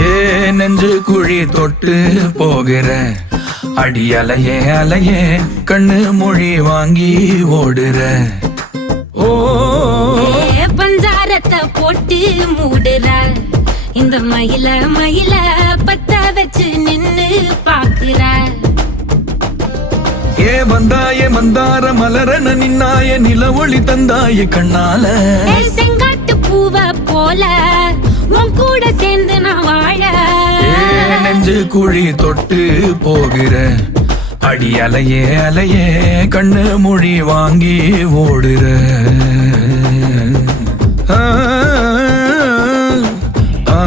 ஏ நெஞ்சு குழி தொட்டு போகிற அடி அலையே அலையே கண்ணு மொழி வாங்கி ஓடுற. ஓ பஞ்சாரத்தை போட்டு மூடுற இந்த மயில மயில பத்த வச்சு நின்னு பாக்குற. ஏ வந்தாய மந்தார மலரன நின்னாய நில ஒளி தந்தாய கண்ணால. செங்காட்டு பூவ போல உன் கூட சேர்ந்து நான் வாழ. நெஞ்சு குழி தொட்டு போகிற அடி அலையே அலையே கண்ணு மொழி வாங்கி ஓடுற. ஆ ஆ